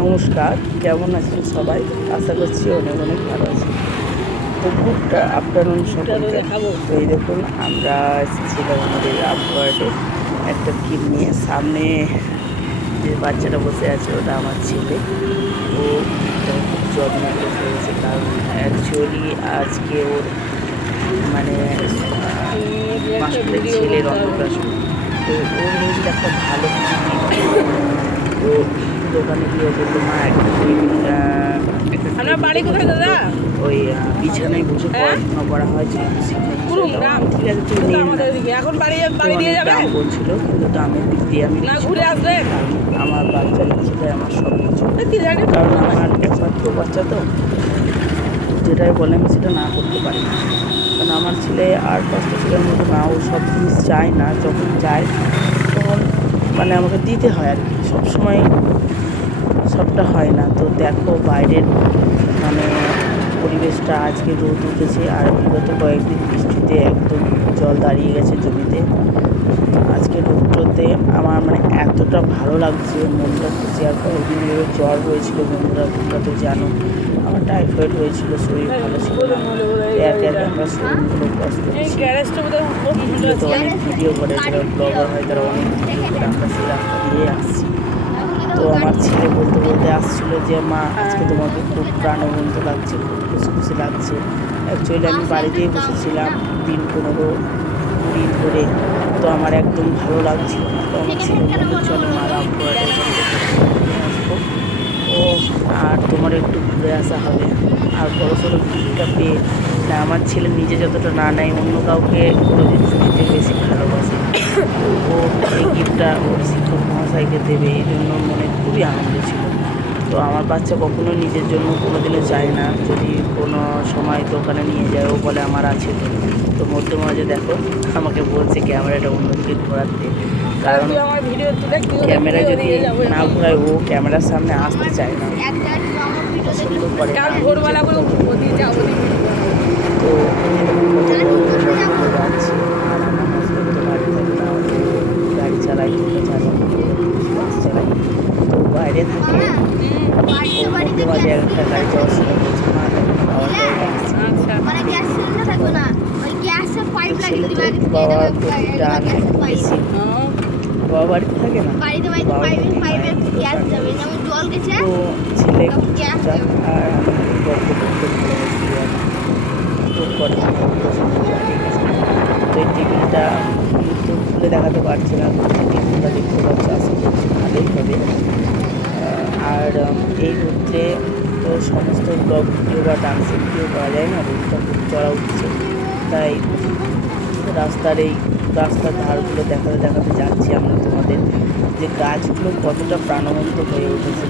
নমস্কার, কেমন আছেন সবাই? আশা করছি অনেক অনেক ভালো আছি। তো গুড আফটারনুন সকলকে। তো এই দেখুন, আমরা এসেছিলাম আমাদের রামপুরহাটে একটা কিট নিয়ে। সামনে যে বাচ্চাটা বসে আছে ওটা আমার ছেলে। ও খুব যত্ন করে ফেলেছে, কারণ অ্যাকচুয়ালি আজকে ওর মানে মাসুদের ছেলের অন্নপ্রাশন। তো ওর হয়েছিল একটা ভালো ও দোকানে গিয়ে বললো, মা একটা ওই বিছানায় বসে পড়াশোনা করা হয়, ঠিক আছে তুই দাম বলছিল, কিন্তু দামের দিক দিয়ে আমি আমার বাচ্চা সেটাই আমার সব কিছু, কারণ আমার একমাত্র বাচ্চা তো যেটাই বলে আমি সেটা না করতে পারি না। কারণ আমার ছেলে আর 5টা ছেলের মতো না, ও সব জিনিস চায় না, যখন চায় তখন মানে আমাকে দিতে হয় আর কি, সবসময় সবটা হয় না। তো দেখো বাইরের মানে পরিবেশটা, আজকে রোদ উঠেছে আর বিগত কয়েকদিন বৃষ্টিতে একদম জল দাঁড়িয়ে গেছে জমিতে। আজকে রোদটাতে আমার মানে এতটা ভালো লাগছে, মনটা খুশি। আর কয়েকদিন ধরে জ্বর হয়েছিল বন্ধুরা, তোমরা তো জানো আমার টাইফয়েড হয়েছিল, শরীর ভালো ছিল না। একে একে আমরা শরীরগুলো কষ্ট করছি, তো অনেক ভিডিও করে যারা ব্লগার হয় তারা অনেক ভিডিও করে, আমরা সেই রাস্তা দিয়ে আসছি। তো আমার ছেলে বলতে বলতে আসছিলো যে মা আজকে তোমাকে খুব প্রাণবন্ত লাগছে, খুব খুশি খুশি লাগছে। অ্যাকচুয়ালি আমি বাড়িতেই বসেছিলাম দিন 15-20 ধরে, তো আমার একদম ভালো লাগছিল না। তো আমার ছেলে বললো চলো মা রামপুরহাটে আসবো, ও আর তোমার একটু ঘুরে আসা হবে। আর বড়ো সড়ো গিফটটা পেয়ে না, আমার ছেলে নিজে যতটা না নেয় অন্য কাউকে কোনো জিনিস দিতে বেশি ভালোবাসে। ও এই গিফটটা ওর শিক্ষক মহাশয়কে দেবে, এই জন্য মনে খুবই আনন্দ ছিল। তো আমার বাচ্চা কখনো নিজের জন্য কোনো দিনও চায় না, যদি কোনো সময় দোকানে নিয়ে যায় ও বলে আমার আছে। তো মধ্যে মাঝে দেখো আমাকে বলছে ক্যামেরাটা অন্যদিকে ঘোরাতে, কারণ ক্যামেরা যদি না ঘোরায় ও ক্যামেরার সামনে আসতে চায় না, পছন্দ করে না। তো যাচ্ছি আর আমার হাজব্যান্ড তো বাড়ি থাকে না, গাড়ি চালাই, বাস চালাই, তো বাইরে থাকে। মধ্যে মাঝে একটা গাড়ি যাওয়ার সময় বলছে মা খাওয়ার ছেলে তো বাবার প্রতি টান বেশি, বাবা বাড়িতে থাকে না, তো ছেলে একটু চুপচাপ আর আমি গল্প করতে করে। তো এই টেবিলটা তো খুলে দেখাতে পারছি না, টেবিলটা দেখতে পাচ্ছি, আশা করছি ভালোই হবে। আর এই রোদ্রে তো সমস্ত ব্লগ ভিডিও বা ডান্সের ভিডিও করা যায় না, রোদটা খুব চড়া উঠছে, তাই রাস্তার ধারগুলো দেখাতে দেখাতে যাচ্ছি আমরা তোমাদের, যে গাছগুলো কতটা প্রাণবন্ত হয়ে উঠেছে।